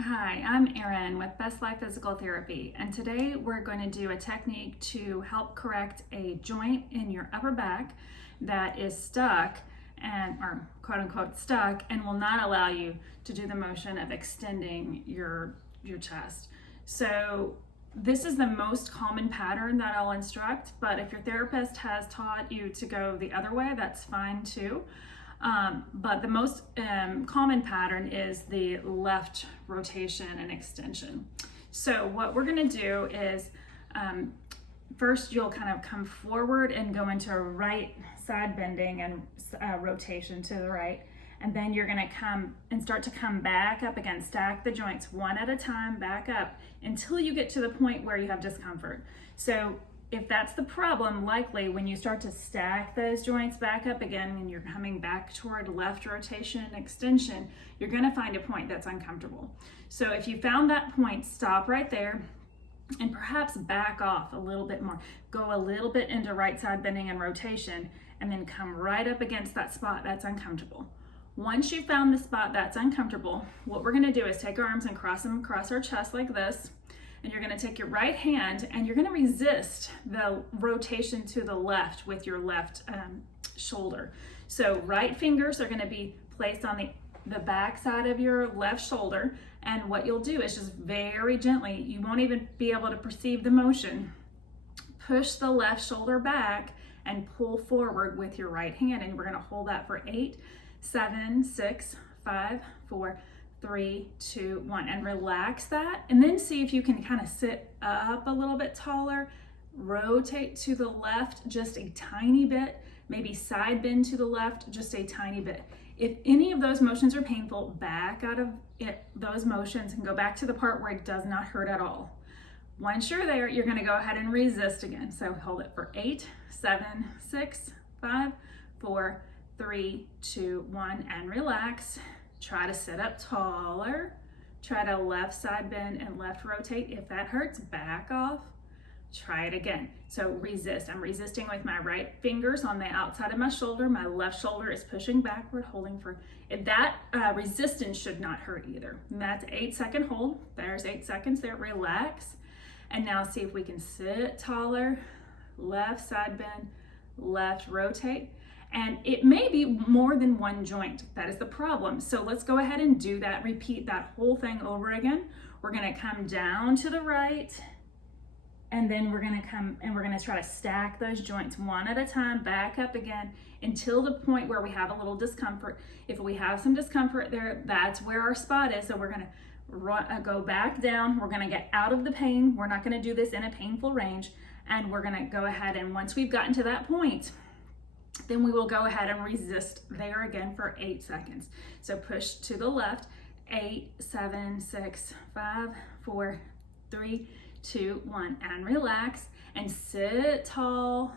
Hi, I'm Erin with Best Life Physical Therapy, and today we're going to do a technique to help correct a joint in your upper back that is stuck or quote unquote stuck and will not allow you to do the motion of extending your chest. So this is the most common pattern that I'll instruct, but if your therapist has taught you to go the other way, that's fine too. But the most common pattern is the left rotation and extension. So what we're going to do is first you'll kind of come forward and go into a right side bending and rotation to the right. And then you're going to come and start to come back up again, stack the joints one at a time, back up until you get to the point where you have discomfort. So if that's the problem, likely when you start to stack those joints back up again and you're coming back toward left rotation and extension, you're going to find a point that's uncomfortable. So if you found that point, stop right there and perhaps back off a little bit more. Go a little bit into right side bending and rotation and then come right up against that spot that's uncomfortable. Once you've found the spot that's uncomfortable, what we're going to do is take our arms and cross them across our chest like this. And you're going to take your right hand and you're going to resist the rotation to the left with your left shoulder. So right fingers are going to be placed on the back side of your left shoulder. And what you'll do is just very gently, you won't even be able to perceive the motion, push the left shoulder back and pull forward with your right hand. And we're going to hold that for 8, 7, 6, 5, 4, 3, 2, 1, and relax that, and then see if you can kind of sit up a little bit taller, rotate to the left just a tiny bit, maybe side bend to the left just a tiny bit. If any of those motions are painful, back out of those motions and go back to the part where it does not hurt at all. Once you're there, you're going to go ahead and resist again. So hold it for 8, 7, 6, 5, 4, 3, 2, 1, and relax. Try to sit up taller. Try to left side bend and left rotate. If that hurts, back off. Try it again. So resist. I'm resisting with my right fingers on the outside of my shoulder. My left shoulder is pushing backward, holding for, if that resistance should not hurt either. And that's 8-second hold. There's 8 seconds there. Relax. And now see if we can sit taller, left side bend, left rotate. And it may be more than one joint. That is the problem. So let's go ahead and do that. Repeat that whole thing over again. We're going to come down to the right, and then we're going to come and we're going to try to stack those joints one at a time, back up again until the point where we have a little discomfort. If we have some discomfort there, that's where our spot is. So we're going to go back down. We're going to get out of the pain. We're not going to do this in a painful range. And we're going to go ahead, and once we've gotten to that point, then we will go ahead and resist there again for 8 seconds. So push to the left, 8, 7, 6, 5, 4, 3, 2, 1, and relax and sit tall,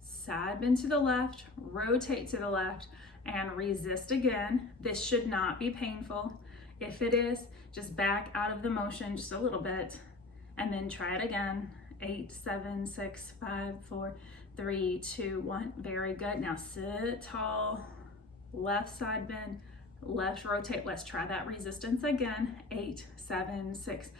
side bend to the left, rotate to the left, and resist again. This should not be painful. If it is, just back out of the motion just a little bit and then try it again. 8, 7, 6, 5, 4, 3, 2, 1. Very good. Now sit tall, left side bend, left rotate. Let's try that resistance again. 8, 7, 6,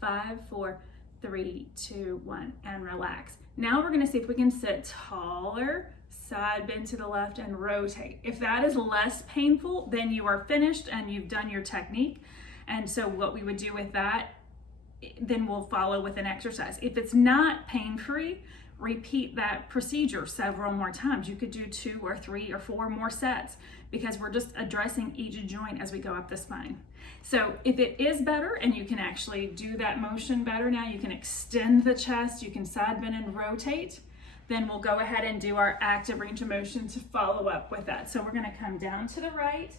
5, 4, 3, 2, 1, and relax. Now we're going to see if we can sit taller, side bend to the left, and rotate. If that is less painful, then you are finished and you've done your technique. And so what we would do with that, then we'll follow with an exercise. If it's not pain-free, repeat that procedure several more times. You could do 2 or 3 or 4 more sets because we're just addressing each joint as we go up the spine. So if it is better and you can actually do that motion better now, you can extend the chest, you can side bend and rotate, then we'll go ahead and do our active range of motion to follow up with that. So we're going to come down to the right.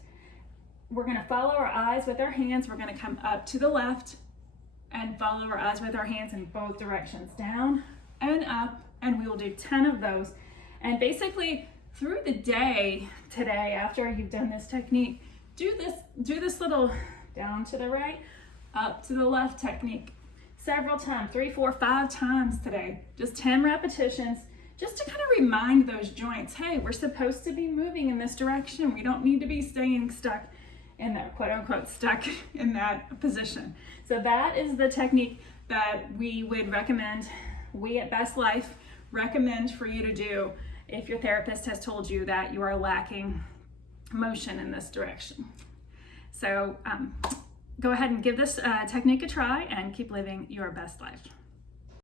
We're going to follow our eyes with our hands. We're going to come up to the left and follow our eyes with our hands in both directions, down and up. And we will do 10 of those. And basically through the day today, after you've done this technique, do this little down to the right, up to the left technique several times, 3, 4, 5 times today. Just 10 repetitions, just to kind of remind those joints, hey, we're supposed to be moving in this direction. We don't need to be staying stuck in that quote unquote stuck in that position. So that is the technique that we would recommend, we at Best Life recommend for you to do if your therapist has told you that you are lacking motion in this direction. So go ahead and give this technique a try and keep living your best life.